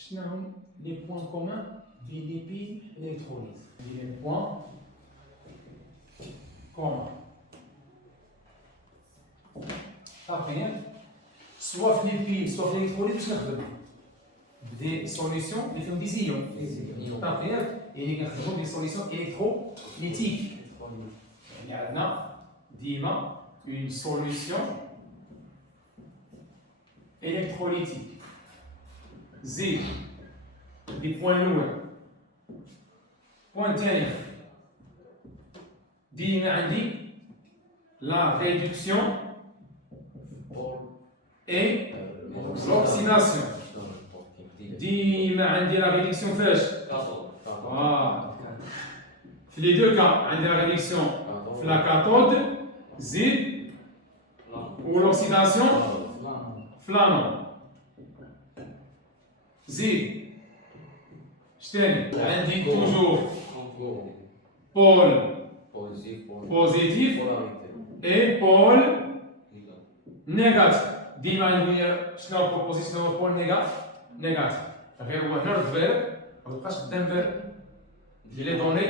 شنو هم لي بوان كومان بين لي بيل الكتروليز؟ لي بوان كومان صافي سوا في لي بيل سوا في الالكتروليز باش نخدم بدي سوليسيون اللي فيهم دي زيون صافي يعني كنخدمو دي سوليسيون الكتروليتيك يعني عندنا ديما اون سوليسيون électrolytique. زيد دي بوان الاول بوان الثاني ديما عندي لا ريدكسيون اي l'oxydation ديما عندي لا ريدكسيون فاش في لي دو كا عندي لا ريدكسيون في لا كاثود زيد والاكسيداسيون فلانو زيد شتاني عندي توجور بول بوزيتيف اي بول نيجاتيف ديما عندي شنو البروبوزيسيون دو بول نيجاتيف غير هو هنا رد بالك مابقاش قدام بالك لي دوني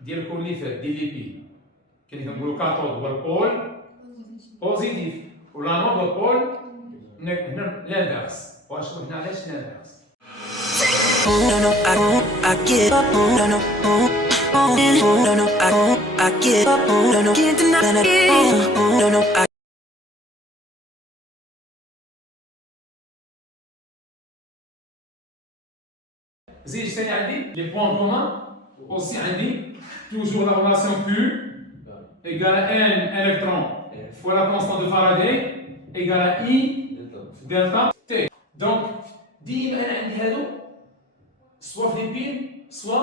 ديال الكوليفات ديال لي بي كاين اللي كنقولوا كاثود هو البول بوزيتيف والانود هو البول هنا l'inverse. واش شفنا علاش l'inverse. No, no, I get up. No, no, no, no, I get up. No, no, can't deny it. No, no, زيد ثاني عندي لي بوان كومان اوسي عندي توجور لا ريلاسيون Q égale à n électron fois la constante de Faraday égale à I delta T. Donc ديما انا عندي هادو سوا في لي بيل سوا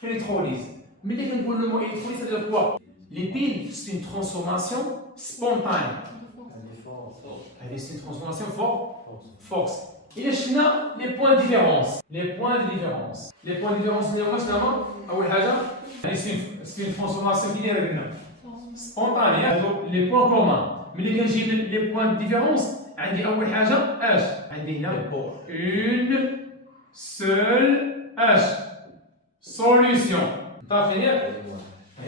في الالكتروليز. ملي كنقول لو مو الكتروليز ça veut dire quoi? Les piles c'est une transformation spontanée. C'est une transformation force. إلا شفنا لي بوان دو ديفيرونس لي بوان دو ديفيرونس اللي هما شنو هما؟ أول حاجة سي اون ترانسفورماسيون كي دايرة لنا سبونطاني. هادو لي بوان كومان. ملي كنجي لي بوان دو ديفيرونس عندي أول حاجة اش عندي هنا اون سول اش سوليسيون صافي ياك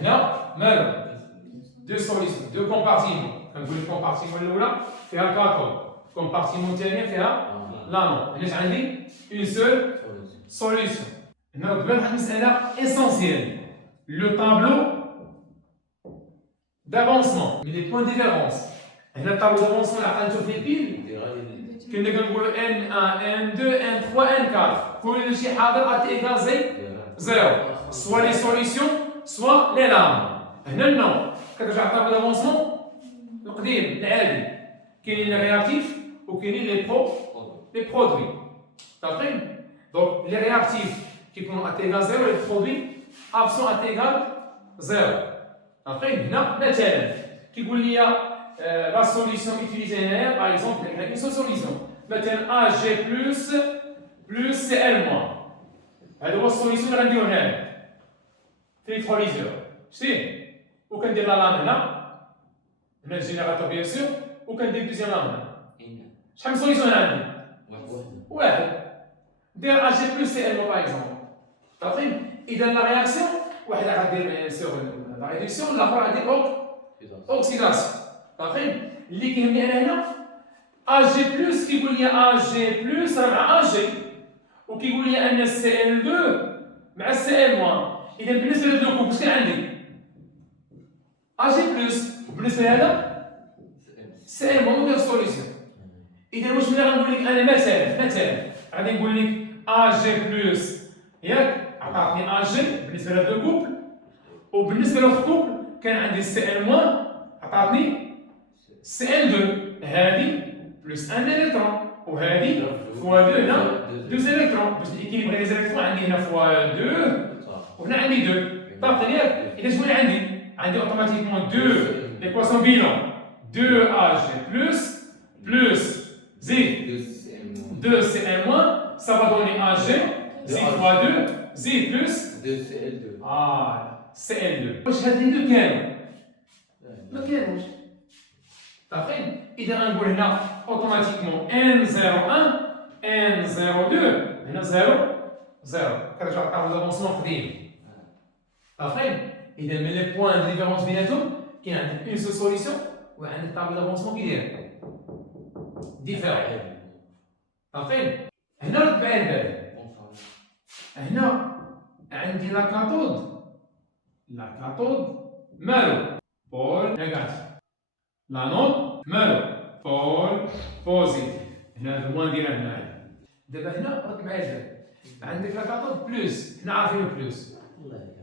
هنا مالو دو سوليسيون دو كومبارتيمون كنقول لك كومبارتيمون الأولى فيها كاثود كومبارتيمون الثانية فيها لانو. هنا عندي اون سول سوليسيون. هنا قبل واحد المسألة اسونسيال لو طابلو d'avancement mais les points de différence. هنا الطابلو d'avancement اللي عطاني نشوف لي بيل كنا كنقولوا N1 N2 N3 N4 كل شيء حاضر ا تي ايكال زيرو سوا لي سوليسيون سوا لي لام. هنا نو كترجع الطابلو d'avancement القديم العادي كاينين لي رياكتيف وكاينين لي برودوي صافي. دونك لي رياكتيف كيكونوا ا تي ايكال زيرو لي برودوي ابسون ا تي ايكال زيرو صافي. هنا مثلا كيقول لي la solution utilisée هنايا par exemple une seule solution مثلا AG plus CL moins. هذا هو السوليسيون اللي غنديرو هنايا في الالكتروليزور شتي وكندير لا لام هنا الجينيراتور بيان سور وكندير دوزيام لام هنا. شحال من سوليسيون هنا عندي؟ واحد. دير AG plus CL moins par exemple صافي. إذا لا رياكسيون واحدة غدير بيان سور لا ريدكسيون الآخر غادير اوكسيداسيون صافي. اللي كيهمني انا هنا ا جي بلس كيقول لي ا جي بلس راه مع ا جي وكيقول لي ان سي ال 2 مع سي ال موان. اذا بالنسبه لهاد لوكوب واش كاين عندي؟ ا جي بلس وبالنسبه لهذا سي ال موان غير سوليسيون. اذا واش ملي غنقول لك انا مثلا غادي نقول لك ا جي بلس ياك عطاتني ا جي بالنسبه لهاد لوكوب وبالنسبه لهاد الكوب كان عندي سي ال موان عطاتني CL2 هذه بلس ان الكترون وهذه فوا 2 هنا 2 الكترون باش نيكيليبري لي زالكترون عندي هنا فوا 2 وهنا عندي 2 صافي ياك. اذا شنو اللي عندي اوتوماتيكمون 2 ليكواسيون بيلون 2 ا جي بلس زيد 2 سي ال موان ça va donner ا جي زيد فوا 2 زيد بلس 2 CL2 CL2. واش هادين دو كانوا؟ ما كانوش صافي. إذا غنقول هنا اوتوماتيكمون N01 ان 0 2 هنا 0 0 كنرجع للطابلو دافونسمون قديم عارفين اذا من لي بوان دو ديفيرونس بيناتهم كاين عندك اون سول سوليسيون وعندك طابلو دافونسمون كي داير ديفيرون عارفين هنا رد بعين بالي هنا عندي لا كاتود مالو بول نيجاتيف لانود مالو بول بوزيتيف هنا هذا الموان ديالها هنايا دابا هنا رد معايا البال عندك لا كاتود بلوس حنا عارفين بلوس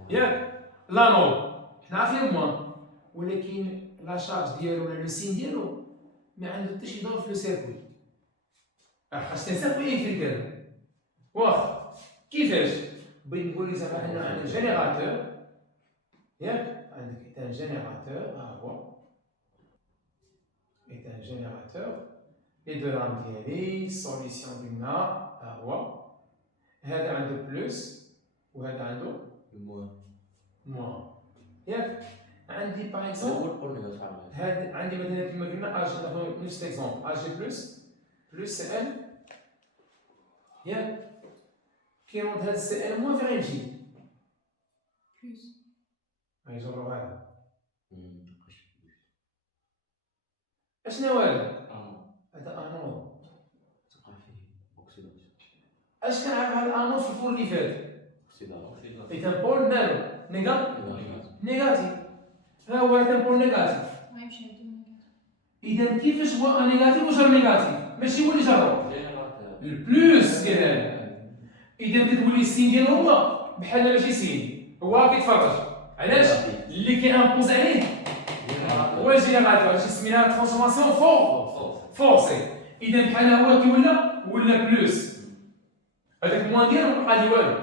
ياك لانود حنا عارفين موان ولكن لا شارج ديالو ولا لو سين ديالو ما عنده حتى شي دور في لو سيركوي خاصنا سيركوي الكتريكال واخا كيفاش بغيت نقول لك زعما حنا عندنا جينيراتور ياك عندك ان جينيراتور ها هو un générateur et de l'âme ديالي solution قلنا ها هو هذا عنده بلس وهذا عنده موان ياك عندي باغ اكزومبل هذا عندي مثلا كما قلنا اجي ناخذ نفس الاكزومبل اجي بلس سي ان ياك كينوض هذا السي ان موان فين غيمشي بلس غيجرو هذا اشنو هذا؟ هذا انود اش كنعرف هذا الانود في الفور اللي فات؟ اذا بول مالو نيجاتيف ها هو اذا بول نيجاتيف اذا كيفاش هو نيجاتيف وجر نيجاتيف ماشي هو اللي جرو البلوس كذلك اذا كتولي السين ديالو هو بحال ماشي سين هو كيتفرج علاش اللي كيامبوز عليه هو الجينيراتور هادشي سميناها ترانسفورماسيون فورسي اذا بحال هو كي ولا بلوس هذاك الموان ديالو ما غادي والو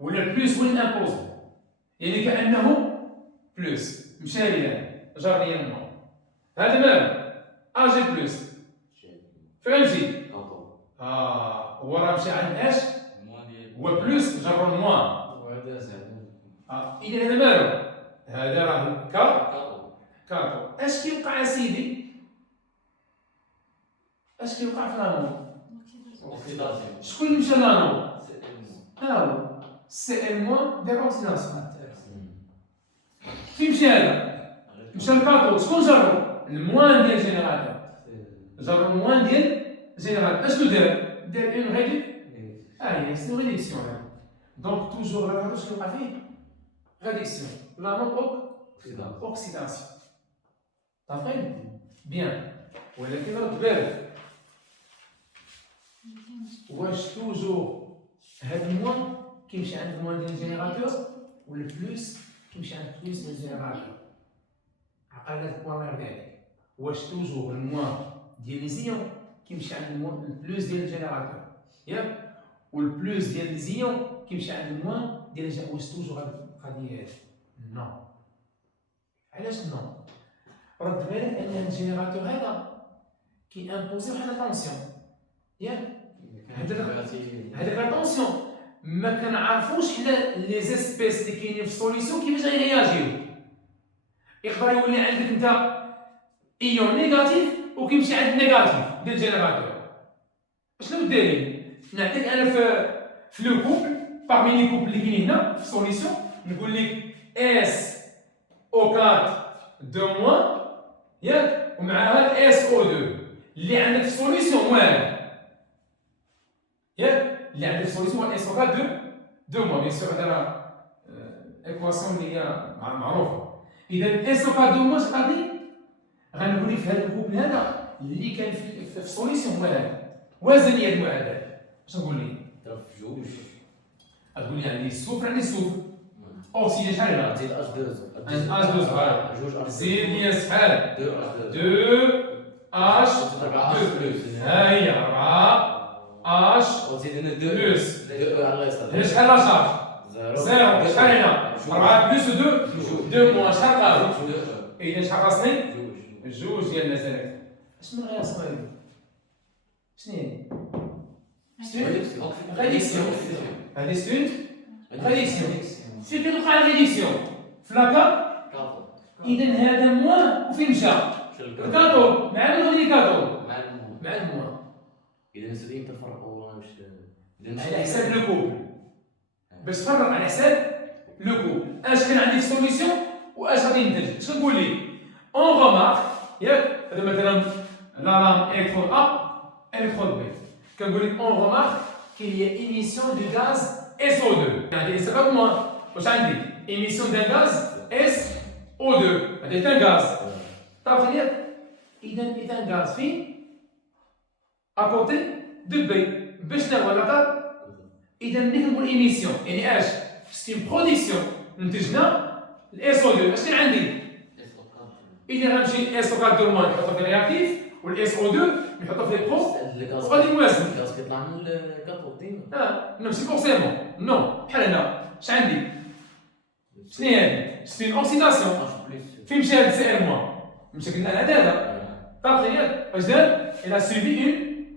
ولا بلوس هو اللي امبوز يعني كانه بلوس مشى ليا جار ليا الموان هذا مالو اجي بلوس فين غنمشي هو راه مشى عند اش هو بلوس جر الموان اذا هذا مالو هذا راه كاتو اش كيوقع اسيدي اش كيوقع في لانود شكون اللي مشى لانود ها هو سي ال موان دار اوكسيداسيون فين مشى هذا مشى الكاتو شكون جرو الموان ديال الجينيراتور جرو الموان ديال الجينيراتور اشنو دار اون هي سي ريدكسيون دونك توجور لا كاتو شنو وقع فيه ريدكسيون لانود اوكسيداسيون عارفين بيان ولكن رد بالك واش توجور هاد الموان كيمشي عند الموان ديال الجينيراتور ولا البلوس كيمشي عند البلوس ديال الجينيراتور عقل هاد البوان ديالك واش توجور الموان ديال لي زيون كيمشي عند البلوس ديال الجينيراتور ياك والبلوس ديال لي زيون كيمشي عند الموان ديال واش توجور هاد القضيه هادي نو علاش نو رد بالك ان الجينيراتور هذا كي امبوزي واحد الطونسيون ياك هذاك الطونسيون ما كنعرفوش حنا لي زيسبيس اللي كاينين في السوليسيون كيفاش غيرياجيو يقدر يولي عندك انت ايون نيجاتيف وكيمشي عند نيجاتيف ديال الجينيراتور شنو الدليل نعطيك انا في لو كوبل باغمي لي كوبل اللي كاينين هنا في السوليسيون نقول لك اس او 4 2 موان ياك ومعها الاس او 2 اللي عندك في السوليسيون واحد ياك اللي عندك في السوليسيون هو الاس او 4 2 موان بيان سور هذا راه ايكواسيون اللي هي معروفه اذا الاس او 4 2 موان اش غادي غنقول لك في هذا الكوبل هذا اللي كان في السوليسيون واحد وزن هي المعادله اش نقول لك في جوج تقول لي عندي الصفر عندي الصفر اوكسيدين شحال هنا زيد اش 2 اش 2 صغار جوج زيد لي شحال 2 2 اش 2 بلس ها هي 4 اش وزيد هنا 2 بلس 2 على اليسار هنا شحال لا شارج زيرو شحال هنا 4 بلس و 2 2 موان شحال قال اذا شحال خاصني جوج ديال المسالك اش من غير صغير شنو هي ريدكسيون هذه ستوند ريدكسيون في فين وقع الريدكسيون في لاكا اذا هذا موان وفين مشى الكادو مع من غادي كادو مع الموان اذا نسيت امتى نفرقوا واش على حساب لو كوبل باش تفرق على حساب لو كوبل اش كان عندي في سوليسيون واش غادي ينتج. اش كنقول لك اون رومارك ياك هذا مثلا لا لام الكترون ا الكترون بي كنقول لك اون رومارك كي هي ايميسيون دو غاز SO2 يعني سبب موان واش عندي ايميسيون دان غاز SO2 هذا تان غاز طاح لي اذا غاز فين ابوتي دو بي باش نهو لاطار اذا ملي كنقول ايميسيون يعني اش سي اون برودكسيون نتجنا الاس او 2 اش كاين عندي اذا غنمشي اس او 4 موان نحطو في الرياكتيف والاس او 2 نحطو في البرو وغادي نوازن الغاز كيطلع من الكاطود ديما نو سي فورسيمون نو بحال هنا اش عندي شنو هي هادي سي اون اوكسيداسيون فين مشى هاد سي ار موان مشى قلنا على هذا طاق ياك اش دار الى سوبي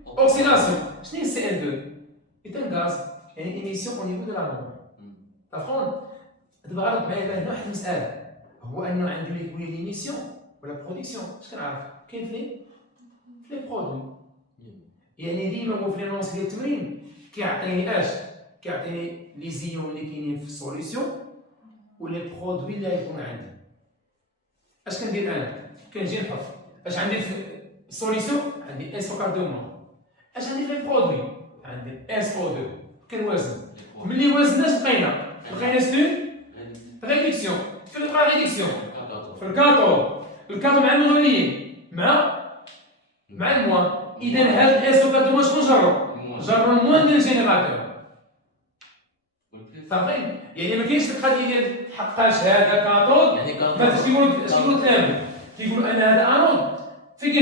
اون اوكسيداسيون شنو هي سي ار 2 اذا غاز يعني ايميسيون او نيفو دو لا نورم تفهم دابا غير معايا هنا واحد المساله هو انه عنده اللي يقول لي ليميسيون ولا برودكسيون اش كنعرف كاين في لي برودوي يعني ديما هو في لونس ديال التمرين كيعطيني اش كيعطيني لي زيون اللي كاينين في السوليسيون ولي برودوي اللي غيكونوا عندي اش كندير انا كنجي نحط اش عندي في السوليسيون عندي اس او 4 اش عندي في البرودوي عندي اس او 2 كنوازن ملي وازناش لقينا ستون ريدكسيون في ريدكسيون في الكاطو مع المغنيين مع الموان اذا هاد الاس او 4 شكون جرو الموان ديال الجينيراتور صافي يعني ما كاينش القضيه ديال حقاش هذا كاطود ما تيقولوا تلاميذ كيقولوا ان هذا انود فين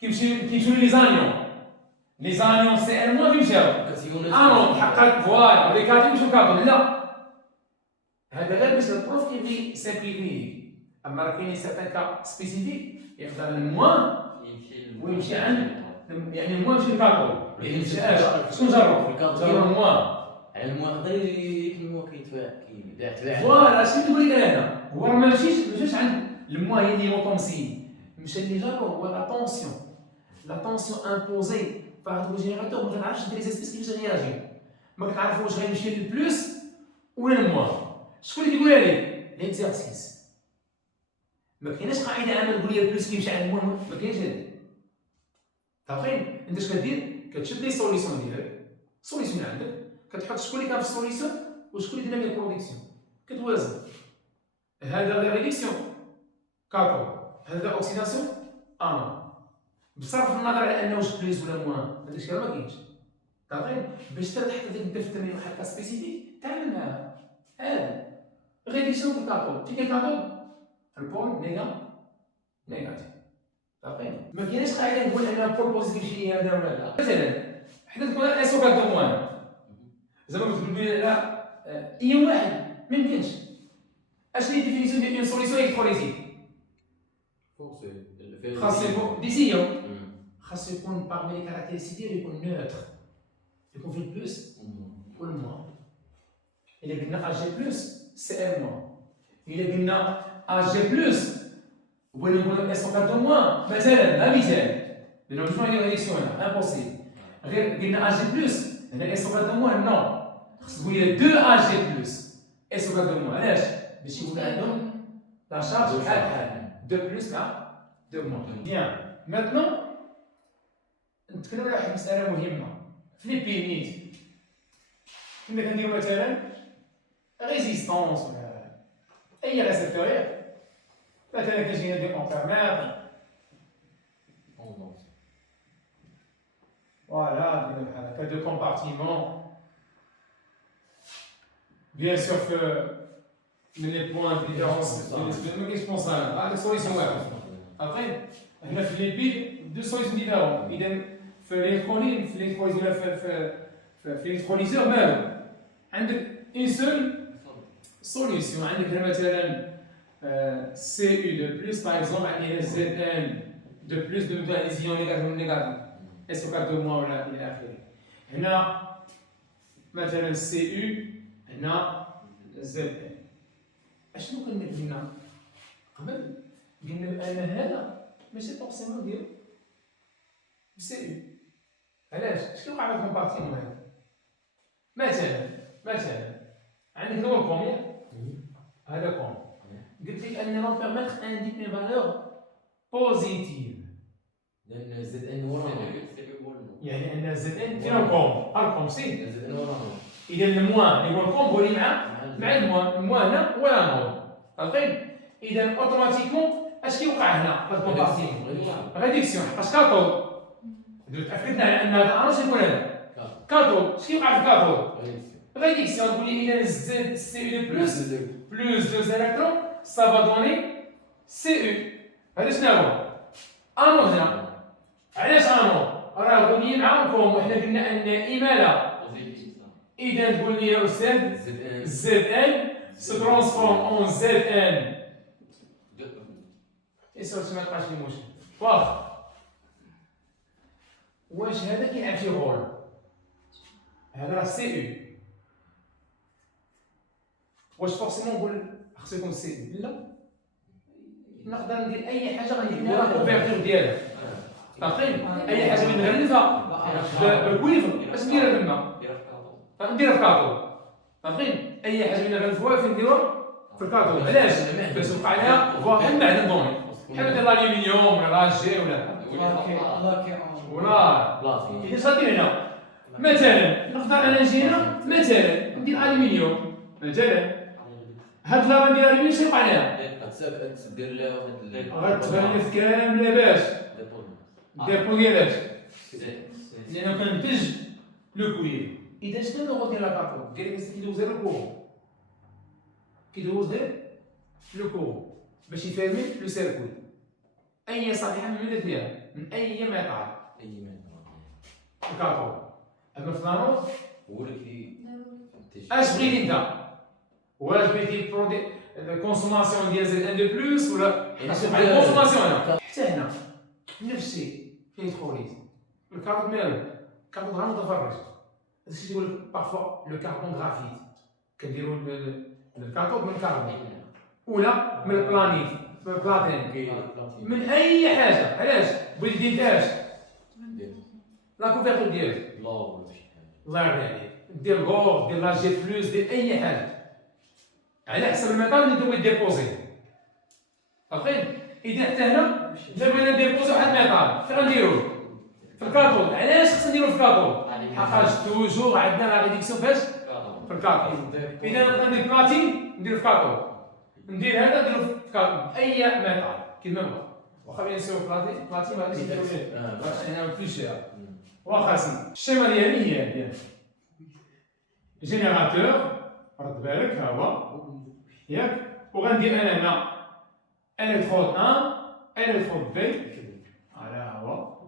كيمشيو لي زانيون سي ان موان فين مشاو انود حقاك فوالا ولي كاتب مشاو كاطود لا هذا غير باش البروف كيبغي سامبليفي اما راه كاينين سيرتان كا سبيسيفيك يقدر الموان ويمشي عند يعني الموان يمشي لكاطود يعني مشى شكون جرو الموان على الموان يقدر يكمل كيدافع فوالا شنو نقول لك انا هو راه ما مشاش عند الموان هي اللي موطومسين مشى اللي جرو هو لا طونسيون امبوزي par le générateur ما كنعرفش دير لي سبيس كيفاش غياجي ما كنعرف واش غيمشي للبلوس ولا الموان شكون اللي كيقولها لي ليكزارسيس ما كايناش قاعده عامه تقول لي البلوس كيمشي على الموان ما كاينش هادي عارفين انت اش كدير كتشد لي سوليسيون ديالك سوليسيون عندك كتحط شكون اللي كان في السوليسيون وشكون اللي دير لي برودكسيون كتوازن هذا ريدكسيون كاطو هذا اوكسيداسيون بصرف النظر على انه واش بليز ولا موان هذا الشيء ما كاينش عارفين باش تحط ديك انت في التمرين واحد سبيسيفيك تعامل معاها هذا ريدكسيون في الكاطو فين الكاطو البول نيجاتيف عارفين ما كاينش قاعده نقول انا بول بوزيتيف شي هذا ولا لا مثلا حنا تكون اس او 4 موان زعما تقول لي لا اي واحد ما يمكنش اش هي ديفينيسيون ديال اون سوليسيون الكتروليزيك خاص يكون ديسيون خاص يكون باغمي لي كاركتيرستيك ديالو يكون نوتر يكون في البلوس والموان الا قلنا اجي بلوس سي ار موان الا قلنا اجي بلوس وبغينا نقولوا اس او 4 موان مثلا مثال لانه مش غادي ريدكسيون هنا امبوسيبل غير قلنا اجي بلوس هنا اس او 4 موان نو خص تقول لي 2 اجي بلوس اس او 4 موان علاش باش يكون عندهم لا شارج بحال 2 بلوس مع 2 موان بيان ماتنون نتكلم على واحد المساله مهمه في لي بينيت كنا كنديروا مثلا ريزيستونس ولا اي ريسبتور مثلا كيجينا دي كونترمات فوالا ديما بحال هكا دو كومبارتيمون بيان سور من لي بوان دو ديفيرونس ما كاينش بونسال عندك سوليسيون واحد عارفين هنا في لي بي دو سوليسيون ديفيرون اذا في الالكترونين في الالكتروليزور في الالكتروليزور مالو عندك اون سول سوليسيون عندك هنا مثلا CU2+, par exemple, عندنا Zn2+, بنبدا لي زيون نيجاتيف اس او 4 موان ولا الى اخره. هنا مثلا CU هنا Zn. اشنو كنا قلنا قبل؟ قلنا بان هذا ماشي فورسيمون ديال CU علاش؟ اش كيوقع في الكومبارتيمون هذا؟ مثلا عندك هو الكوم هذا كوم قلت لك ان نون بيرميتر انديك اون فالور بوزيتيف لان زد ان ورانا يعني ان زد ان فين الكوم الكوم سي زد ان ورانا اذا الموان اللي هو الكوم هو اللي مع الموان هنا ولا نون فهمتي اذا اوتوماتيكمون اش كيوقع هنا في الكومبارتيمون ريدكسيون حقاش كاطود تاكدنا على ان هذا اش يكون هذا كاطود اش كيوقع في كاطود ريدكسيون تقول لي اذا زد سي او بلوس 2 الكترون ça va donner CU هذا شنو هو؟ انون هنا علاش انون؟ راه غني معاكم وحنا قلنا ان إمالة اذا تقول لي يا استاذ زد ان se transforme en ZN يسوى ما يبقاش لي مشكل واخا واش هذا كيلعب شي رول؟ هذا راه CU واش فورسيمون نقول خصو يكون CU؟ لا نقدر ندير اي حاجه غندير لها كوفيرتور ديالها فاهمين اي حاجه اللي نغلفها بالكويفر باش نديرها بالماء نديرها في كاطو فاهمين اي حاجه اللي نغلفوها فين نديروها في الكاطو علاش باش يوقع لها بحال المعدن ضوني بحال مثلا الالومنيوم ولا لاجي ولا بلاطي كيفاش غادير هنا مثلا نقدر انا نجي هنا مثلا ندير الومنيوم مثلا هاد لا ندير الومنيوم شنو يوقع لها تدير لها غتغلف كامله باش ديبو ديالاش لأنه كنتج لو كوير إذا شنو اللوغو ديال لاكاطو؟ ديال كيدوز غير الكورون كيدوز غير لو كورون باش يفيرمي لو سيركوي أي صفيحة من المدة ديالها من أي ميطال الكاطو أما في النانوت هو اللي اش بغيتي انت؟ واش بغيتي برودي الكونسوماسيون ديال زد ان دو بلوس ولا الكونسوماسيون هنا حتى هنا نفس الشيء فيه تخوليز الكاربون مالو الكاربون غير متفرج هذا الشيء تقول لك بارفوا لو كاربون غرافيت كنديروا الكاطود من الكربون ولا من البلانيت من البلاتين من اي حاجه علاش بغيتي دير اش لا كوفيرتور ديالك الله يرضي عليك دير غور دير لا جي بلوس دير اي حاجه على حسب الميطال اللي دوي ديبوزي فاهمين اذا حتى هنا دابا انا ديبوزي واحد الميطال فين غنديروه في الكاطود علاش خصنا نديروه في الكاطود حقاش توجور عندنا لا ريدكسيون فاش في الكاطود اذا نقدر ندير بلاتين ندير في الكاطود ندير هذا نديرو في الكاطود اي ميطال كيما بغا واخا بيان سور بلاتين ما غاديش نديرو ليه باش هنا بلو شير واخا سن الشيما ديالي هي ديال جينيراتور رد بالك ها هو ياك وغندير انا هنا الكترود 1 الكترود بي هذا هو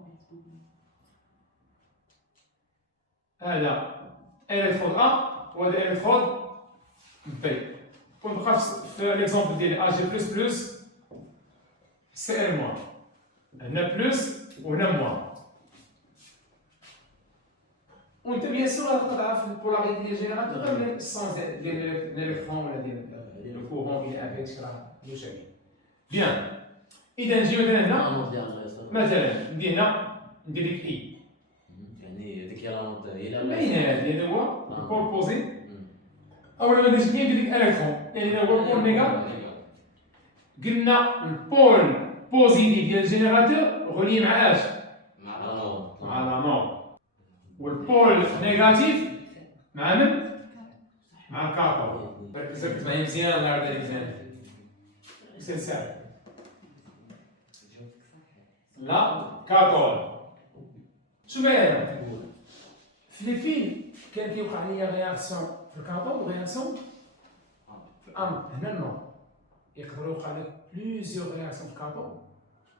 هذا الكترود ا وهذا الكترود بي ونبقى في ليكزومبل ديالي ا جي بلس بلس سي ال موان هنا بلس وهنا موان وانت بيان سور غتقدر تعرف البولاريتي ديال الجينيراتور غير من السونس ديال الالكترون ولا ديال لو كورون الى افيك راه له شكل بيان اذا نجيو هنا مثلا ندير هنا ندير لك اي يعني هذيك هي لا هي باين هذا هو البول بوزي اولا ما نديرش ندير لك الكترون يعني هذا هو البول نيجا قلنا البول بوزيتيف ديال الجينيراتور غولي مع اش مع لا نور والبول نيجاتيف مع من؟ مع الكاطود ركز معايا مزيان الله يرضي عليك مزيان سير ساعد لا كاطود شوف هنا في لي فيلم كان كيوقع ليا رياكسيون في الكاطود ورياكسيون في الامر هنا نو يقدر يوقع لك بليزيور رياكسيون في الكاطود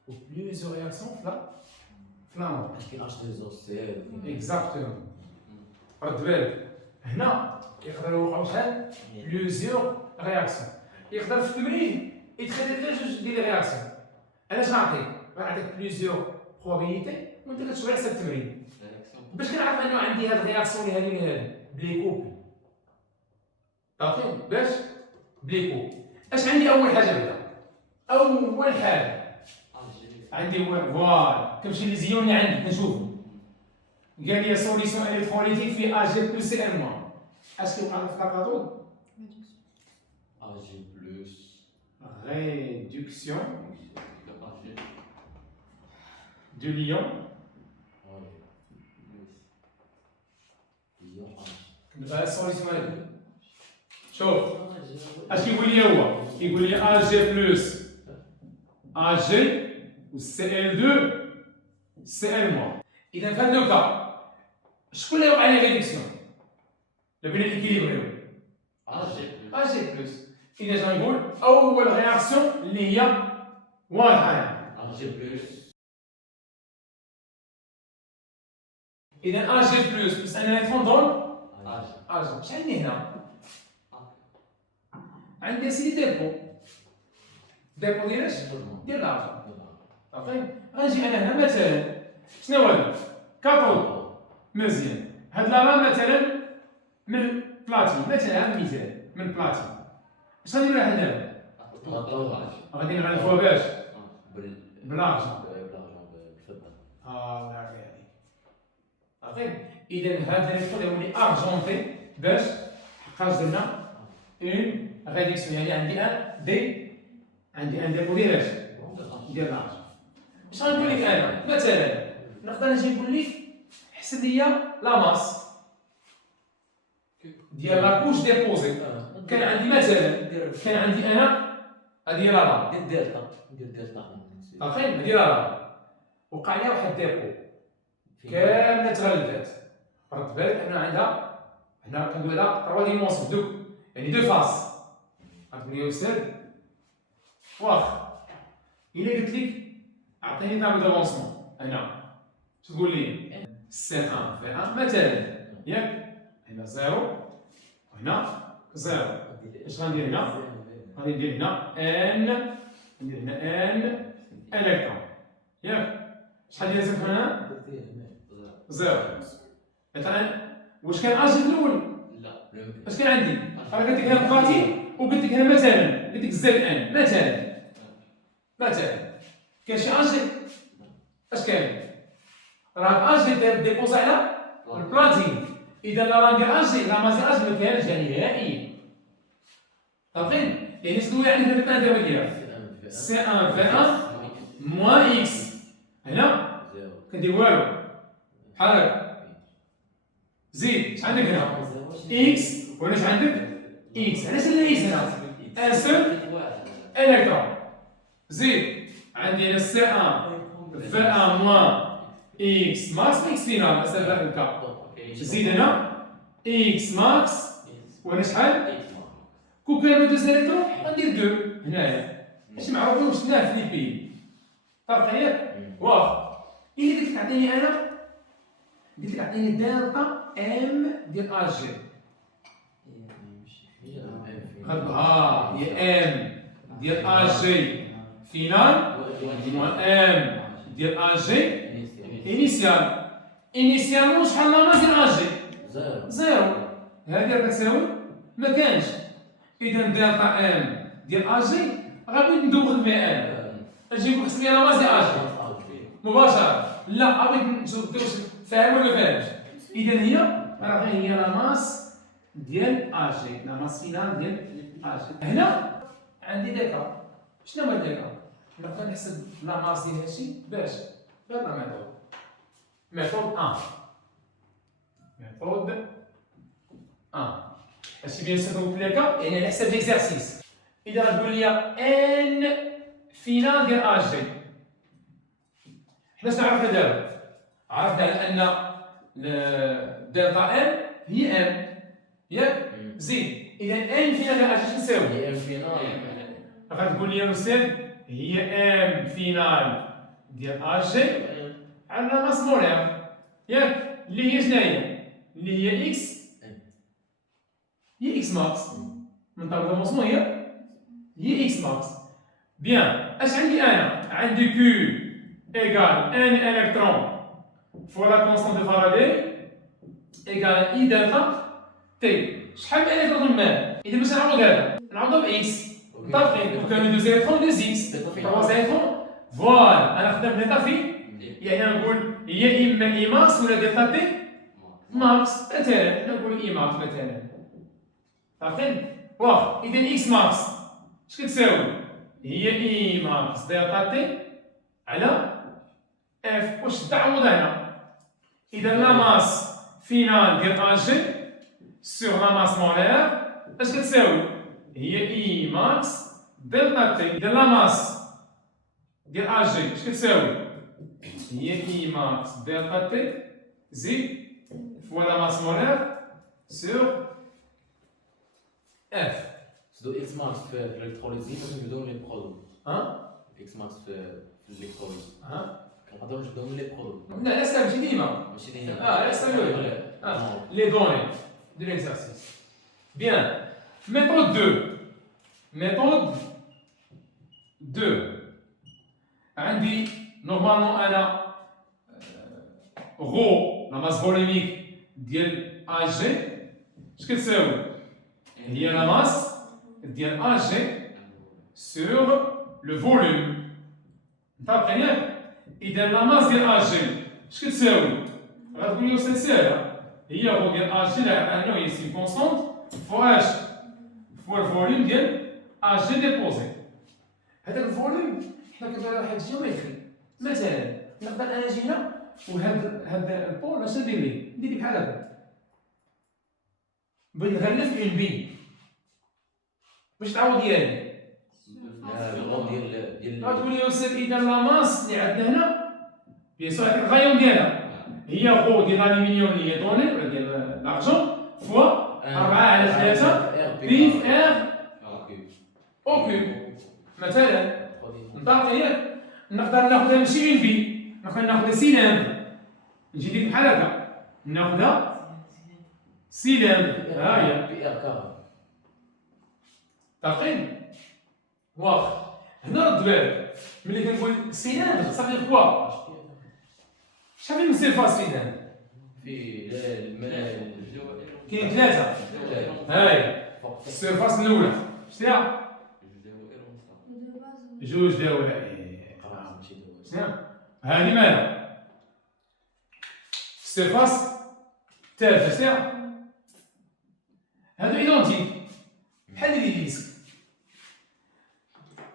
و بليزيور رياكسيون في الامر كاين اش دي زوسير اكزاكتومون رد بالك هنا يقدر يوقعوا شحال بليزيور رياكسيون يقدر في التمرين يتخيل غير جوج ديال رياكسيون علاش غنعطيك غنعطيك بليزيور بروبابيليتي وانت كتشوف على حسب التمرين باش كنعرف انه عندي هاد الرياكسيون اللي هادي من هادي بلي كوبل عرفتي باش بلي كوبل اش عندي اول حاجه بدا اول حاجه عندي فوالا كنمشي لي زيون اللي عندي كنشوفهم قال لي سوليسيون الكتروليتيك في ا جي بلس سي ان موان. اش كيوقع في الكاثود؟ AG plus. réduction AG. du lion. Lion AG. نبغى السوليسيون هذه. شوف اش كيقول لي هو؟ كيقول لي ا جي بلس ا جي و سي ال 2 سي ال موان. اذا في هذا الكا شكون اللي وقع لي ريدكسيون؟ لو بين الإكيليبريو AG plus. ا جي بلس. اذا غنقول اول رياكسيون اللي هي واضحه. AG plus. اذا ا جي بلس انا نترون دون AG. ا جي. اش عندي هنا؟ عندي سيدي ديبو. ديبو ديال اش؟ ديال الارجون. صافي. غنجي انا هنا مثلا شنو هو كاثود مزيان. هاد لارا مثلا من بلاتين، مثلا هاد مثال من بلاتين. اش غندير لها دابا؟ غادي نغلفوها باش بالارجون. بالفضة. الله يرضي عليك. صافي. اذا هاد الالكترون يولي ارجونتي باش حقاش درنا اون ريدكسيون، يعني عندي ان ديبو ديال اش؟ ديال الارجون. اش غنقول لك انا؟ مثلا نقدر نجي نقول لك حسب لي لا ماس ديال لا كوش ديبوزي. كان عندي مثلا انا هادي هي لا دير دلتا. دير دلتا. صافي. هادي لا وقع ليها واحد ديبو كامله تغلفات. رد بالك انا عندها هنا كندوي على 3 ديمونسيون دوك، يعني دو فاس. غتقول لي استاذ واخا الا قلت لك اعطيني تابل دافونسمون هنا شنو تقول لي؟ سي 1 في 1 مثلا ياك؟ هنا زيرو وهنا زيرو. اش غندير هنا؟ غادي ندير هنا ان، ندير هنا ان الكترون ياك؟ شحال ديال زيرو هنا؟ زيرو. مثلا واش كان اجي في الاول؟ لا. اش كان عندي؟ انا قلت لك هنا بلاتين وقلت لك هنا مثلا قلت لك زد ان مثلا كاين شي اجي اش كاين؟ راه اجي ديبوزي على البلاتين. اذا لا راه ندير اجي لا مازال اجي ما كاينش يعني نهائيا. صافي. يعني شنو يعني هنا الان دابا ديالها؟ سي 1 في 1 موان اكس. هنا كندير والو بحال هكا. زيد اش عندك هنا؟ اكس ولا اش عندك؟ اكس. علاش عندنا اكس هنا؟ ان سول الكترون. زيد عندي هنا سي 1 في 1 موان اكس ماكس اكس فينال مثلا هكا. زيد هنا اكس ماكس ولا شحال؟ كون كانوا دوز الكترون غندير 2 هنايا. ماشي معروفين واش شفناه في ليبيد. طابقه ياك؟ واخا. إلا قلت لك عطيني انا قلت لك عطيني دلتا ام ديال ا جي. هي ام ديال ا جي فينال موان ام ديال ا جي انيسيال. انيسيالمون شحال لا ماس ديال ا جي؟ زيرو. هذه كتساوي ما كانش. اذا دلتا ام ديال ا جي غادي ندوخ ب ام. اجي نقول لك لا ماس ديال ا جي مباشرة. لا بغيت نشوف واش فاهم ولا فاهمش. إذا هي راه غير هي لا ماس ديال ا جي، لا ماس فينال ديال ا جي. هنا عندي ديكا. شنو هو الديكا؟ نقدر نحسب لا ماس ديال هادشي باش بهاد لا ميثود. ميثود 1 ميثود 1 هادشي بيان سور قلت لك يعني على حسب ليكزارسيس. إذا غتقول لي ان فينال ديال ا جي حنا شنو عرفنا دابا؟ عرفنا على ان دلتا ام هي ام ياك؟ زيد اذا ام فينال اش تساوي؟ هي ام فينال. غتقول لي يا استاذ هي ام فينال ديال ا جي على ماس مولير ياك؟ اللي هي شناهي؟ اللي هي اكس هي اكس ماكس من طرف الموسمون هي اكس ماكس. بيان اش عندي انا؟ عندي كيو égale n électron fois la constante de Faraday égale I delta T. شحال من الكترون المال؟ إذا باش نعوض هذا نعوضو بإكس. متفقين؟ وكانوا دوز إلكترون دوز إكس. 3 إلكترون فوالا. أنا خدام بليطا في يعني نقول هي اما اي ماكس ولا دلتا تي ماكس مثلا نقول اي ماكس مثلا عارفين واخا اذا اكس ماكس اش كتساوي هي اي ماكس دلتا تي على اف واش تعوض هنا اذا لا ماس فينال ديال ا جي سور لا ماس مولير اش كتساوي هي اي ماكس دلتا تي اذا لا ماس ديال ا جي اش كتساوي هي اي ماكس دلتا تي زيد فوا لا ماس مولير سور اف سدو اكس ماكس في الالكتروليزي باش نبداو من لي برودوي ها اكس ماكس في الالكتروليزي ها كنقدروا نبداو من لي برودوي لا لا سامجي ديما ماشي ديما لا سامجي les données de l'exercice. Bien. Méthode 2. Méthode 2. عندي normalement أنا rho la masse volumique ديال AG اش كتساوي؟ هي la masse ديال AG sur le volume. متفقين ياك؟ إذا la masse ديال AG اش كتساوي؟ غتقول لي سي ساهلة. هي هو ديال ا جي لانه هي سي كونستونت فوا اش فوا الفوليوم ديال ا جي ديبوزي هذاك الفوليوم حنا كنديرو واحد الجيومتري مثلا نقدر انا نجي هنا وهاد البول اش ندير ليه ندير ليه بحال هكا بغيت نغلف اون بي باش تعوض ديالي غتقول لي استاذ اذا لا ماس اللي عندنا هنا بيان سور هذيك الغايون ديالها هي غو ديال الالومنيوم اللي هي دوني ولا ديال لارجون فوا 4 على 3 بي في ار او كيوب مثلا نطلق ياك نقدر ناخذها ماشي اون في نقدر ناخذها سيلندر نجي ديك بحال هكا ناخذها سيلندر ها هي بي ار كار متفقين واخا هنا رد بالك ملي كنقول سيلندر صافي كوا شحال من سيرفاس فينا في كاين ثلاثة هاي السيرفاس الأولى شتيها؟ جوج دوائر شتيها؟ هادي مالها؟ السيرفاس الثالثة شتيها؟ هادو إيدونتيك بحال اللي ديسك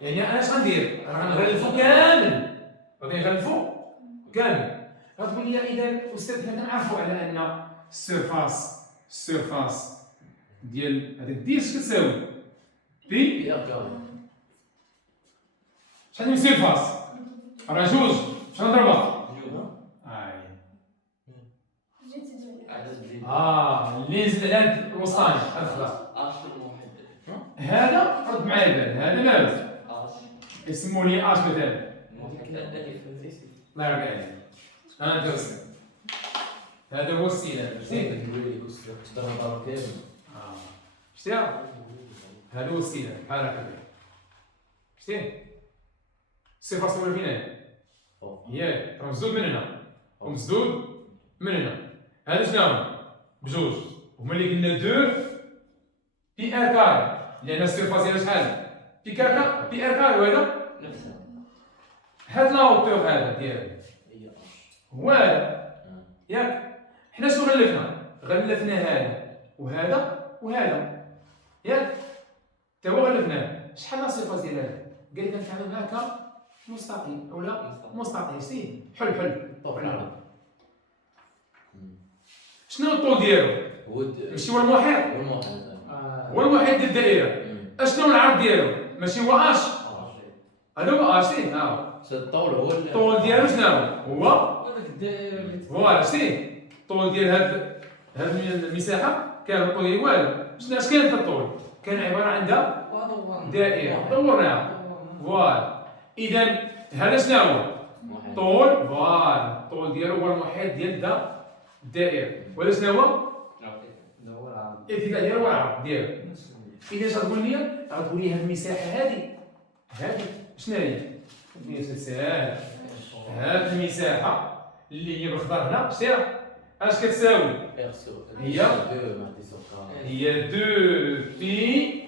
يعني أنا اش غندير؟ غنغلفو كامل غادي نغلفو كامل غتقول لي اذا استاذ حنا كنعرفوا على ان السيرفاس ديال هذاك الديسك كتساوي بي ار كار شحال من سيرفاس راه جوج شحال نضربها هاي اللي نزل على هاد الوسطاني هذا رد معايا البال هذا مالو يسموه لي اش مثلا الله يرضي عليك انا درست هذا هو السيلان شتي شتي هذا هو السيلان بحال هكا شتي السيرفاس الاولى فين هي راه مسدود من هنا ومسدود من هنا هذا شنو هو بجوج هما اللي قلنا دو بي ار كاري لان السيرفاس ديالها شحال بي ار كاري وهذا هاد لا هوتور هذا ديالو هو هذا ياك حنا شنو غلفنا هذا وهذا ياك تا هو غلفناه شحال لا سيرفاس ديال هذا قال لي كنتعامل معاك مستقيم اولا مستطيل سي حل طوب العرض شنو الطول ديالو ماشي هو المحيط هو المحيط ديال الدائره اشنو العرض ديالو ماشي هو اش هذا هو اش سي ها الطول هو الطول ديالو شنو هو فوالا شتي الطول ديال هاد المساحه كان الطول ديال والو شنو اش كانت الطول كان عباره عن دائره دورناها فوالا اذا هذا شنو هو طول فوالا الطول ديالو هو المحيط ديال الدائره ولا شنو هو الارتفاع ديالو هو العرض ديالو اذا اش غتقول لي غتقول لي هاد المساحه هادي شنو هي سهل هاد المساحه اللي هي بالخضر هنا شتيها اش كتساوي هي 2 بي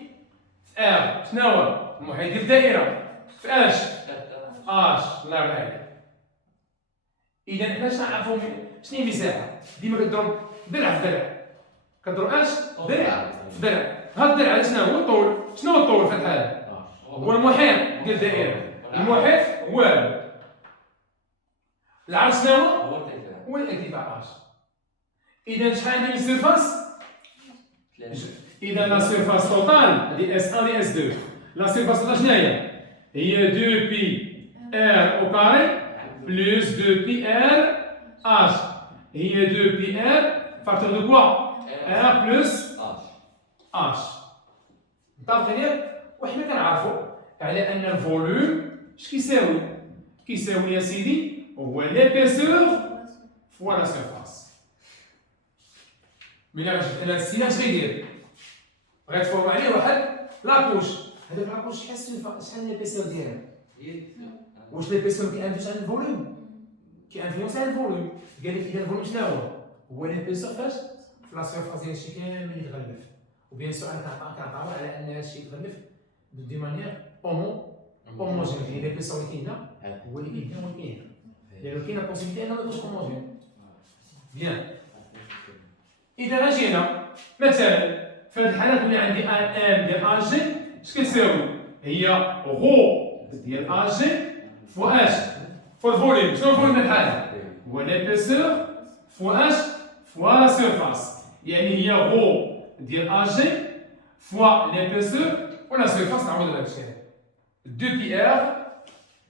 ار شنو هو المحيط ديال الدائره في اش الله يرضي عليك اذا حنا شنو نعرفوا شنو هي المساحه؟ ديما كضرب ضلع في ضلع، كضرب اش؟ ضلع في ضلع. هاد الضلع شنو هو الطول؟ شنو هو الطول في الحاله؟ هو المحيط ديال الدائره. المحيط والو. العرض شنو هو؟ هو الارتفاع اش. اذا شحال عندي من سيرفاس؟ اذا لا سيرفاس توتال هذه اس 1 هذه اس 2. لا سيرفاس توتال شنو هي؟ هي 2 بي ار او كاري بلس 2 بي ار اش. هي 2 بي ار فاكتور دو كوا؟ ار بلس اش. متفقين؟ وحنا كنعرفوا على ان الفوليوم اش كيساوي؟ كيساوي يا سيدي هو ليبيسور فوا لا سيرفاس. ملي غنشوف انا السينا اش غيدير؟ غيتفورم عليه واحد لاكوش. هذاك لاكوش شحال ليبيسور ديالها؟ واش ليبيسور كيانفلونس على الفوليوم؟ كيانفلونس على الفوليوم. قال لك اذا الفوليوم شنو هو؟ هو ليبيسور فاش؟ في لا سيرفاس ديال هادشي كامل يتغلف. وبيان سور كنعطيو على ان هادشي يتغلف دي مانيير هوموجين. هي ليبيسور اللي كاينه هو اللي كاين هنا واللي كاين هنا. لأنه كاينه بوسيبيتي انه ميبقاش هوموجين. بيان. إذا جينا مثلا في هذه الحالة تولي عندي ان ام ديال ا جي اش كيساوي؟ هي غو ديال ا جي فوا اش؟ فوا الفوليوم. شنو الفوليوم ديال الحالة؟ هو ليبيسور فوا اش؟ فوا لا سيرفاس. يعني هي غو ديال ا جي فوا ليبيسور ولا سيرفاس. نعاود هذا الشيء 2 بي ار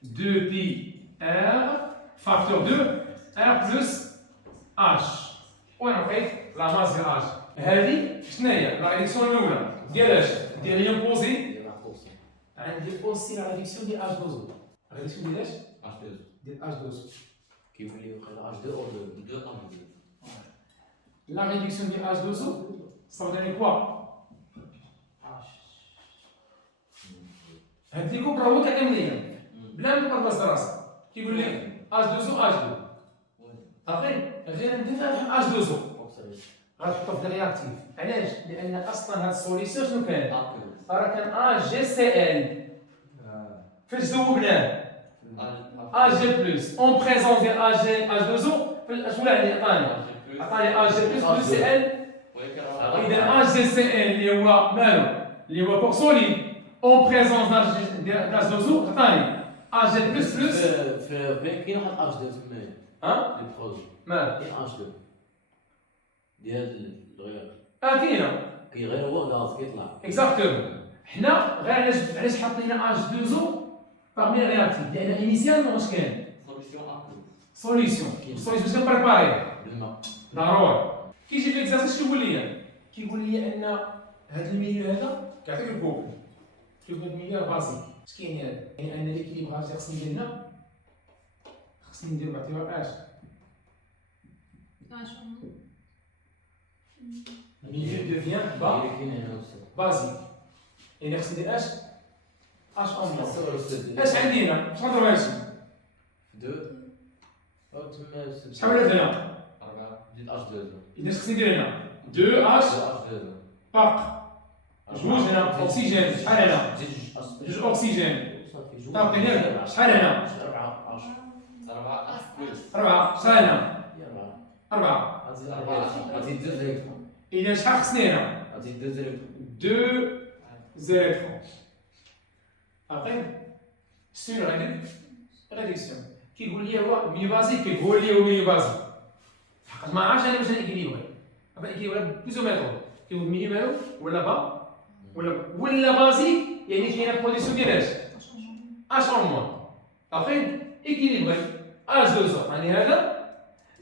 2 بي ار فاكتور 2 ار بلس اش. وين لقيت لا ماس ديال اش؟ هذه شنو هي؟ لا ريدكسيون الاولى ديال اش؟ ديال لي بوزي. عندي اوسي لا ريدكسيون ديال اش دوزو. لا ريدكسيون ديال اش؟ ديال اش دوزو. كيولي واقيلا اش 2 او 2 اش 2. La réduction du H2O, ça va donner quoi? هاد الكوب راه هو كاملين بلا ما تبص راسك كيقول لك H2O H2 صافي غير نضيف H2O غتحطو في الرياكتيف. علاش؟ لان اصلا هاد السوليسيون شنو كان؟ راه كان AgCl فاش ذوبناه Ag بلس اون بريزونس ديال H2O اش ولا عندي عطاني Ag بلس بلس Cl. اذا AgCl اللي هو مالو اللي هو بور سوليد اون بريزونس d'H2O عطاني Ag بلس بلس في بين كاين واحد اش 2 تما ها لي بروجي مال كاين اش 2 ديال الغير كاينه كاين غير هو غاز كيطلع اكزاكتومون. حنا غير علاش حطينا H2O باغمي رياكتيف؟ لان انيسيالمون واش كان؟ سوليسيون باش كنبريباري بالماء ضروري. كيجي في اكزارسيس كيقول لي ان هذا الميليو هذا كيعطيك الكوب كيف هذا الميليو بازي. اش كاين هذا؟ يعني ان ليكيليبراج خصني ندير لنا خصني ندير باعتبار اش؟ الميليو ديفيان با كاين هنا وسط بازيك. يعني خصني ندير اش؟ اش اون السبب اش عندي هنا؟ اش نضرب هادشي؟ 2 او تما شحال ولات هنا؟ 4 زيد اش 2 اذا خصني ندير هنا 2 اش اش 2 باق جوج هنا اكسجين. شحال هنا؟ زيد جوج اكسجين. صافي طاقي هنا شحال هنا؟ 4 4. شحال هنا؟ 4 4. غتزيد 2 زيد اذا شحال خصني هنا؟ غتزيد 2 زيد 2 زيليكترون. عقيل شنو غادي؟ ريدكسيون. كيقول لي هو ميو بازيك كيقول لي هو ميو بازيك. حقاش ما عرفتش انا باش نيكيليبري. هذا كيقول بليزو ميثود كيقول ميو مالو ولا با ولا بازيك. يعني كاينه بوزيسيون ديال اش؟ اش اون موان. عقيل ايكيليبري اش 2 يعني هذا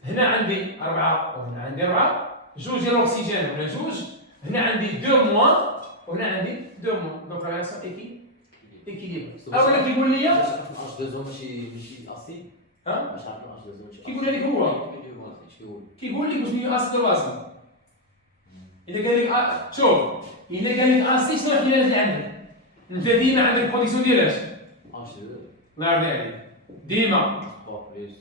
هنا عندي 4 وهنا عندي 4 جوج ديال الاكسجين ولا جوج. هنا عندي 2 موان وهنا عندي 2 موان. دونك راه ايكيليبر. اولا كيقول لي اش 2 ماشي اسيد ها باش عرفنا اش 2 ماشي كيقول لك هو كيقول لك واش هي اسيد ولا بازيك. اذا قال لك شوف اذا قال لك اسيد شنو الاحتمالات اللي عندك؟ انت ديما عندك البوزيسيون ديال اش؟ اش 2 الله يرضي عليك ديما. بليس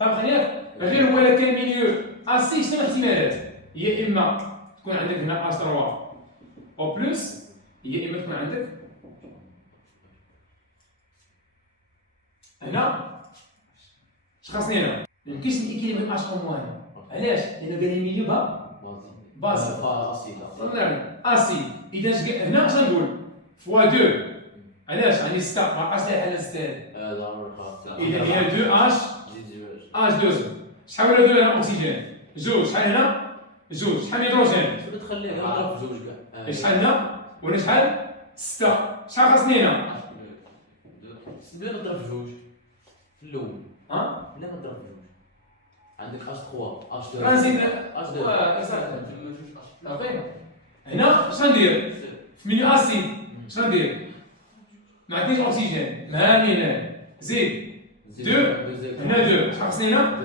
فهمت ياك؟ غير هو الا كان ميليو اسيد شنو الاحتمالات؟ يا اما تكون عندك هنا اش 3 او بلس يا اما تكون عندك هنا اش خاصني هنا؟ ما يمكنش نيكيليبري اش او موان. علاش؟ لأنه قال لي ميليو بازي. اسيد. إذا هنا اش غنقول؟ فوا 2. علاش؟ عندي 6 ما بقاش لها حل الستاد. إذا هي 2 اش 2. شحال ولا 2 هنا أكسجين؟ 2. شحال هنا؟ 2. شحال هيدروجين؟ تقدر تخليه نضرب في جوج كاع. شحال هنا؟ ولا شحال؟ 6. شحال خاصني هنا؟ بلا نضرب في جوج في الاول. ها؟ بلا نضرب في جوج. عندك اش 3 اش 2 غنزيد اش 2. عرفتي؟ هنا اش غندير؟ في ميليو اسيد اش غندير؟ ما عنديش اكسجين مهاملا زيد 2 هنا 2 شحال خاصني هنا؟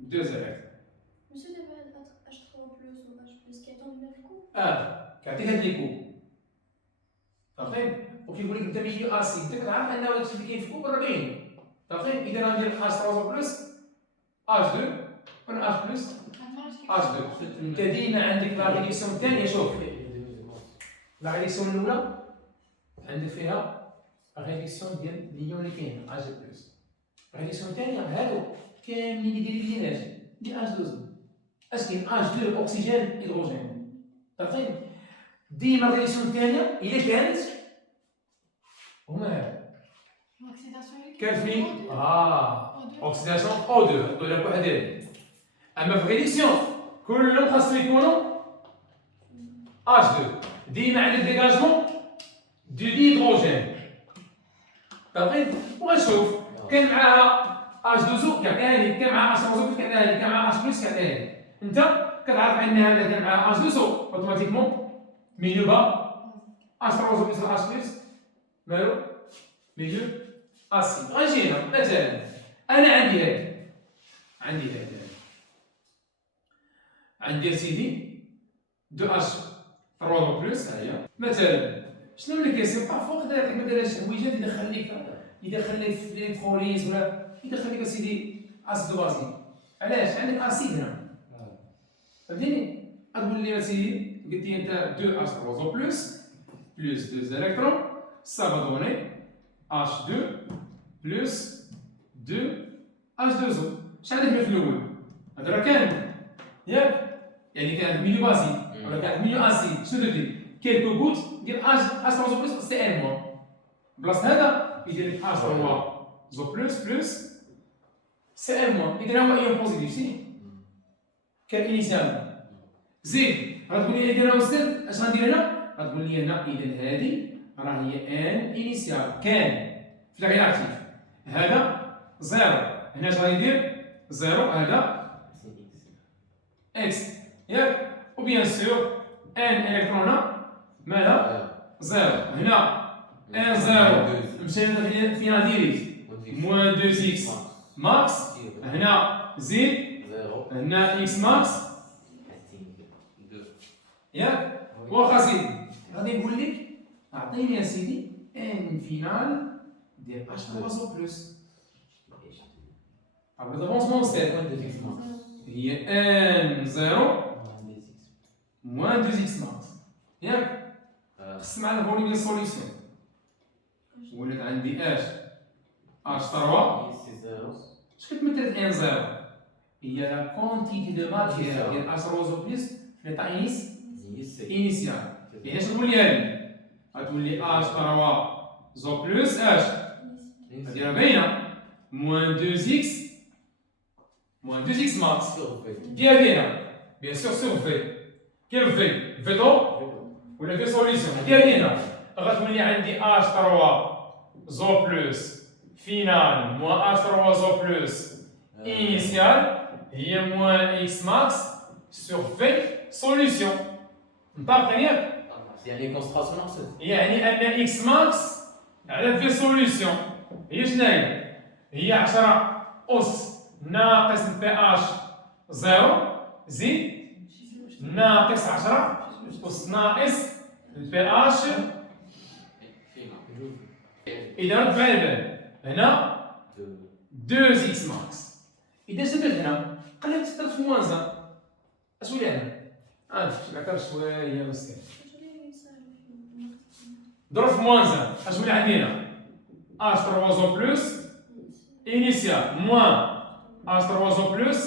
2 زائد Monsieur David, H3 plus ou H plus qui attend le coup. كيعطيك هاد لي كوب فاهم وكيقول لك انت ميليو اسيد انت كتعرف انه هادشي اللي كاين في كوب راه باين فاهم اذا غندير اش 3 بلس اش 2 ولا اش بلس اش 2 انت ديما عندك لا ريليسيون الثانيه شوف لا ريليسيون الاولى عندك فيها ريليسيون ديال ليون اللي كاين اش بلس ريليسيون الثانيه هادو كاملين اللي دايرين اش دي اش 2 اش كاين اش 2 اكسجين هيدروجين فاهم ديما الريليسيون الثانيه الا كانت هما هادو كان في اوكسيداسيون او 2 هادو لك واحد هادي اما في ريليسيون كلهم خاصهم يكونوا اش 2 ديما عندك ديجاجمون دو هيدروجين فاهم وغنشوف كان معاها اش 2 كيعطيها لي كان معاها اش 3 كيعطيها لي كان معاها اش بلس كيعطيها لي انت كتعرف ان هذا كان معاه اش 2 اوتوماتيكمون ميليو با اش 3 بلس اش بلس مالو ميليو اسيد غنجي هنا مثلا انا عندي هاد عندي سيدي 2 اش 3 بلس ها هي مثلا شنو اللي كيصير بارفو خدا لك مثلا شي حويجات يدخل لك في الالكتروليز ولا يدخل لك اسيدي اسيد بازيك علاش عندك اسيد هنا فهمتيني غتقول لي سيدي قلت لي انت 2 اش 3 بلس 2 الكترون ça va donner H2 plus 2 H2O شحال عندك في الاول هذا راه كامل ياك يعني كان ميليو بازي ولا كان ميليو اسيد شنو درتي كيلكو غوت ديال H3 بلس سي ان موا بلاصه هذا يدير لك H3 زو بلس سي ان موا اذا هو ايون بوزيتيف سي كان انيسيال زيد غتقول لي اذا انا وصلت اش غندير هنا غتقول لي هنا اذا هذه راه هي ان انيسيال كان في الرياكتيف هذا زيرو هنا اش غادي ندير زيرو هذا اكس ياك وبيان سور ان الكترون ماذا زيرو هنا ان زيرو مشينا فينا ديريكت موان 2 اكس ماكس هنا زيد هنا اكس ماكس ياك واخا سيدي غادي نقول لك اعطيني يا سيدي ان فينال ديال اش 3 بلس ابغي دافونسمون ستيب هي ان 0 موان 2 اكس ماكس ياك قسم على الفوليوم ديال السوليسيون ولات عندي اش 3 اش كتمثل ان 0 هي لا كونتيتي دو ماتيير ديال اش 3 بلس في ليطا انيسيال يعني اش تقول لي هادي غتقول لي اش 3 زو بلس اش هادي راه باينه موان 2 اكس ماكس ديال هنا بيان سور سور في كيف في فيتو ولا في سوليسيون ديال هنا غتقول لي عندي اش 3 زو بلس فينال موان اش 3 زو بلس انيسيال هي موان اكس ماكس سور في سوليسيون مطابقين ياك يعني كونسنتراسيون ناقصه يعني ان اكس ماكس على في سوليسيون هي شناهي هي 10 اس ناقص بي اش 0 زيد ناقص 10 اس ناقص بي اش اذا رد على البال هنا 2 اكس ماكس اذا زدت هنا قلبت ضربت في موان اش ولي هنا شبعتها شويه مسكين ضرب في موان اش ولي عندي هنا اش 3 زو بلس انيسيال موان H3O plus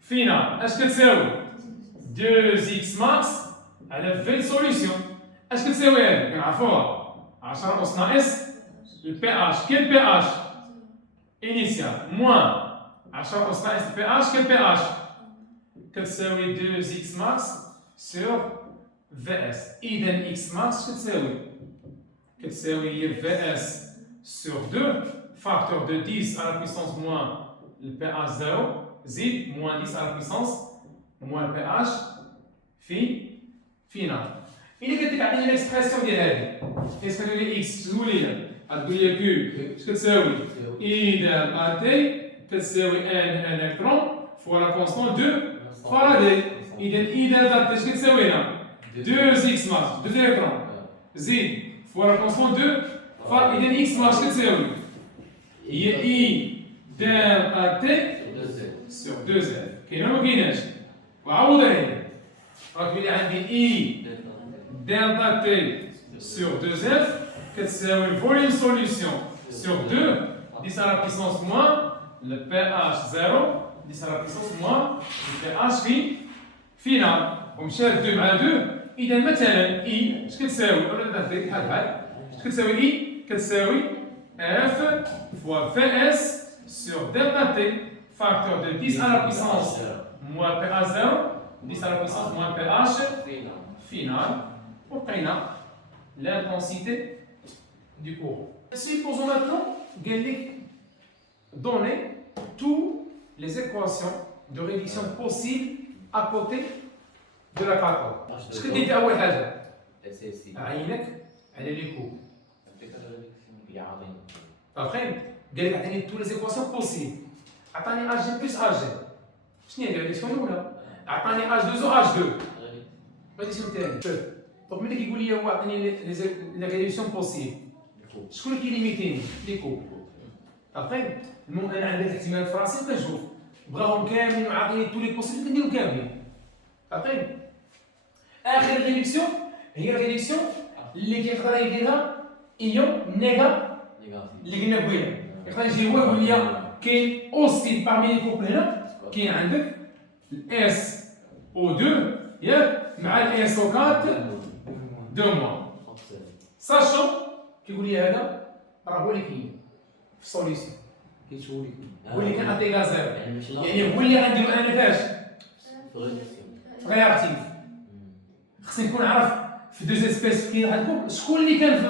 final. Est-ce que تساوي 2x max على في solution. Est-ce que تساوي هذه؟ كنعرفوها 10 أس ناقص البي اتش. كي البي اتش initial moins 10 أس ناقص البي اتش. كي البي اتش كتساوي 2x max sur VS. إذا x max كتساوي هي VS sur 2 facteur de 10 à la puissance moins le pH 0 زائد moins 10 à la puissance moins le pH final. إلا كنت تعطيني l'expression ديال هذه l'expression ديال x تقول لي غتقول لي Q اش كتساوي I ديال t كتساوي n électron fois la constante de Faraday. إذا I ديال t اش كتساوي هنا 2x max 2 électrons زائد fois la constante de Faraday. إذا x max كتساوي هي I ديال t sur 2 f. كاينه ولا ما كايناش؟ وعوض عليها غتولي عندي I delta T sur 2F كتساوي le volume solution sur 2 10 à la puissance moins le pH 0 10 à la puissance moins le pH final. ومشى 2 مع 2 إذا مثلا I اش كتساوي ولا بحال بحال اش كتساوي I كتساوي F fois Vs sur delta T facteur de 10 à la puissance moins pH 0 10 à la puissance moins pH final. وبقينا l'intensité du courant. Supposons maintenant qu'elle donner toutes les équations de réduction possibles à côté de la cathode. اش كدير اول حاجه؟ اساسي عينك على لي كو. يا عظيم فاهم؟ قال لك عطيني tous les équations possibles. عطاني Hg plus Hg. شنو هي الريليسيون الاولى؟ عطاني H2O H2. الريليسيون الثاني. دونك ملي كيقول لي هو عطيني لي ريليسيون بوسيبل شكون اللي كيليميتيني؟ لي كو. فاهم؟ المهم انا عندي الاحتمال الفرنسي كنشوف بغاهم كاملين وعاطيني تو لي بوسيبل كنديرو كاملين. فاهم؟ اخر ريليسيون هي الريليسيون اللي كيقدر يديرها ايون نيجا اللي قلنا قبيله. يقدر يجي هو يقول لي كاين اوستيل باغمي لي كوبل هنا كاين عندك الاس او 2 ياك مع الاس او 4 2 mois. ساشون كيقول لي هذا راه هو اللي كاين في السوليسيون. كيشولي هو اللي كان عطي غازير يعني هو اللي غنديرو انا فاش رياكتيف. خصني نكون عارف في دو اسبيس كاين عندكم شكون اللي كان في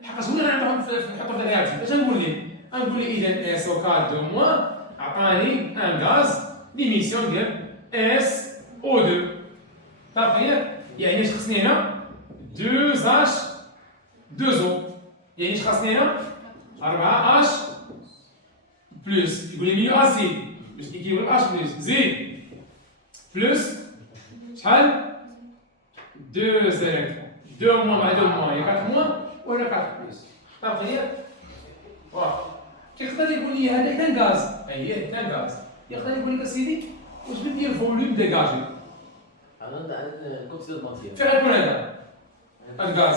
الحق شكون اللي عندهم نحطو في الرياكتيف. اش نقول لي؟ نقول لي اذا اس او 4 2 mois عطاني ان غاز ديميسيون ديال اس او 2. تعرف يعني اش خصني هنا 2H 2O يعني اش خاصني هنا 4H بلس يقول لي ميو اسيد باش كيكيبل H بلس زيد بلس شحال 2 الكترون 2 مع 2 هي 4 موان ولا 4 بلس. تعرف واه كيقدر يقول لي هذا كان غاز اييه كان غاز. يقدر يقول لك اسيدي واش بدي الفوليوم ديجاجي انا كنت ماتير فين غيكون هذا الغاز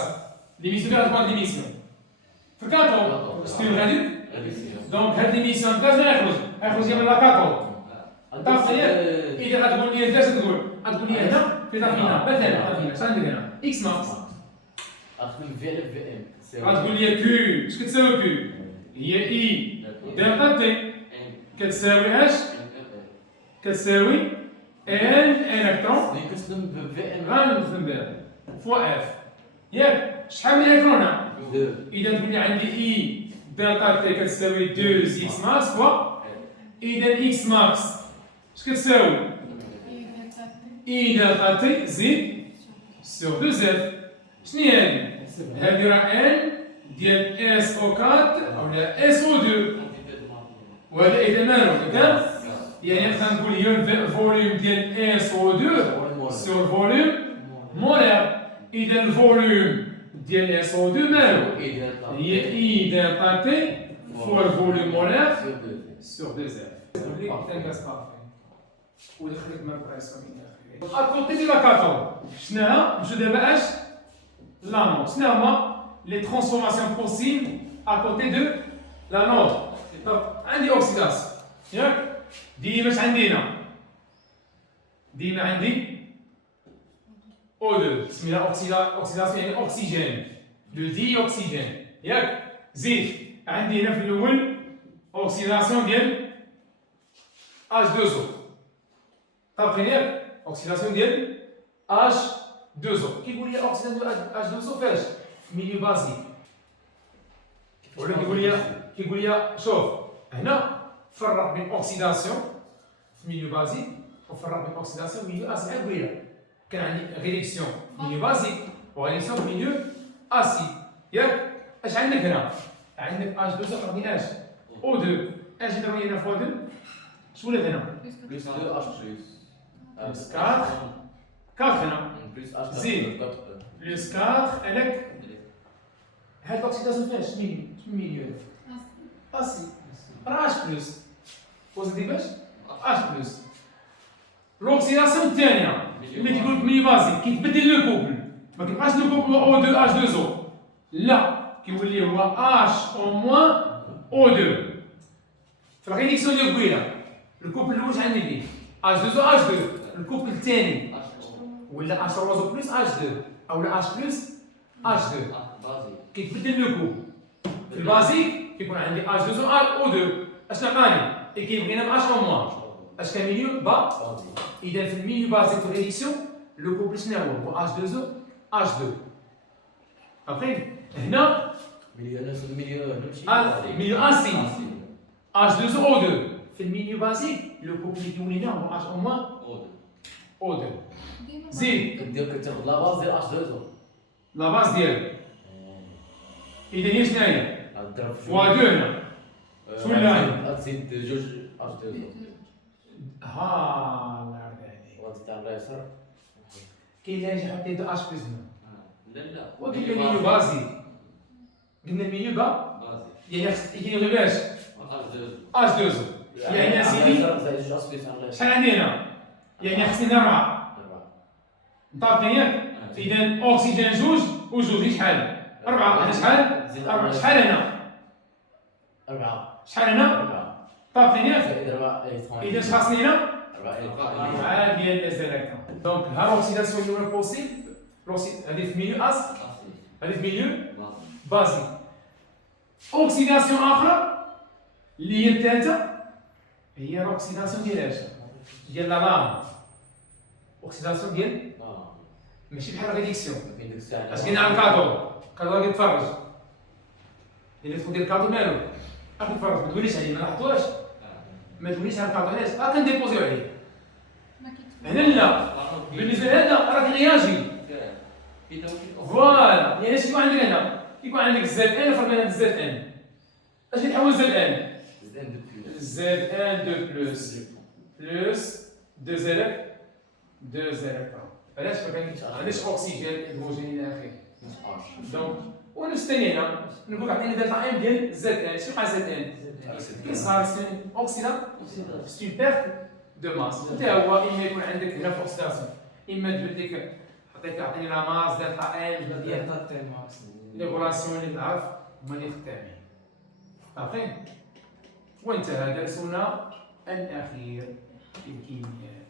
ليميسيون فين غتكون ليميسيون في الكاتود ستيل غادي دونك هاد ليميسيون الغاز لا يخرج من لا كاتود. تعرف اذا غتقول لي اش تقول لي هنا في طرفنا مثلا اش غندير هنا اكس ماكس اخذ في ال في ام غتقول لي كيو اش كتساوي كيو هي اي دلتا تي كتساوي اش كتساوي ان الكترون كنخدم في ام غنخدم بها فوا اف ياك شحال من الكترون؟ 2 اذا تقول لي عندي اي دلتا تي كتساوي 2 اكس ماكس فوا اذا اكس ماكس اش كتساوي اي دلتا تي زيد سور 2 اف. شنو هي هذه؟ هذه راه ان ديال اس او 4 ولا اس او 2 وهذا اذا مالو اذا يعني نقدر نقول هي الفوليوم ديال اس او 2 سور فوليوم مولير. اذا الفوليوم ديال اس او 2 مالو هي اي دلتا تي فوا الفوليوم مولير سور 2 اف. كان غاز بارفي ودخلت من البريسيون اكوتي ديال لا كاتود شناها نمشيو دابا اش l'anode. Ce sont les transformations possibles à côté de l'anode. Donc, un dioxydase. ديما اش عندي هنا؟ ديما عندي O2 سميتها اوكسيداسيون يعني اكسجين لو دي اوكسجين ياك زيد عندي هنا في الاول اوكسيداسيون ديال H2O طابقين ياك اوكسيداسيون ديال H2O كيقول لي اوكسيداسيون H2O فاش؟ في ميليو بازيك ولا كيقول لي شوف هنا فرق بين اوكسيداسيون في ميليو بازيك وفرق بين اوكسيداسيون في ميليو اسيد قبيله كان عندي ريدكسيون في ميليو بازيك وريدكسيون في ميليو اسيد ياك اش عندك هنا؟ عندك H2O قضي اش O2 اش نضرب هنا في O2 شو ولات هنا؟ بلس 2 H بلس 4 4 هنا بلس H زيد. بلس 4 هذاك هاد الاكسيداسيون فاش ميليو اسيد راه اش بلس وزيدي باش اش بلس الاكسيداسيون الثانيه اللي كيقول لك ميليو بازيك كيتبدل لو كوبل ما كيبقاش لو كوبل او 2 اش 2 او لا كيولي هو اش او موان او 2 في الريدكسيون اللي قبيله الكوبل الاول شحال عندي اش 2 او اش 2 الكوبل الثاني ولا اش روازو بلس اش 2 او لا اش بلس اش 2 كيتبدل لو كوبل في البازيك كيكون عندي اش 2 او 2 اش نعطاني كيبغينا باش او موان اش كان ميليو با اذا في الميليو بازيك في الريدكسيون لو كوبل شنو هو اش 2 او اش 2 ابخي هنا ميليو اسيد اش 2 او 2 في الميليو بازيك لو كوبل اللي كيولي لنا هو اش او موان او 2 زيد كتاخذ لا باز ديال H2O لا باز ديالو اذا هي شنو هي؟ غضرب في فوا 2 هنا شو اللي غتزيد جوج H2O ها الله يرضي عليك وغتزيد على اليسار كاين اللي يجي يحط يده اش بلس هنا لا وقلنا ميليو بازي قلنا ميليو با يعني غير باش اش 2 يعني اسيدي شحال عندي هنا؟ يعني خصني 4 مطابقين ياك اذا اكسجين جوج وجوج شحال؟ 4 هنا شحال؟ 4 شحال هنا؟ 4 شحال هنا؟ طابقين ياك اذا اش خاصني هنا؟ 4 عاد ديال الازالكا دونك ها الاوكسيداسيون اللي هو بوسيبل هذه في ميليو اس هذه في ميليو بازي اوكسيداسيون اخرى اللي هي الثالثه هي الاوكسيداسيون ديال اش؟ ديال لا لام اوكسيداسيون ديال ماشي بحال ريدكسيون اش كاين على الكادو كادو كيتفرج اللي تدخل ديال الكادو مالو كيتفرج ما تقوليش عليه ما لاحظتوش ما تقوليش على الكادو علاش كنديبوزيو عليه هنا لا بالنسبه لهذا راه كيرياجي فوالا يعني اش كيكون عندك هنا كيكون عندك زد ان فرق بين زد ان اش كيتحول زد ان زد ان دو بلس دو زيرك دو زيرك علاش ما كاينش علاش اكسجين هيدروجين الى اخره دونك ونفس الثاني هنا نقول عطيني دلتا ام ديال زد ان شنو بقى زد ان كيصغر اوكسيدان سي اون بيرت دو ماس حتى هو اما يكون عندك هنا في اوكسيداسيون اما تبدل لك عطيني لا ماس دلتا ام ديال لي غولاسيون اللي تعرف هما اللي خدامين صافي وانتهى درسنا الاخير في الكيمياء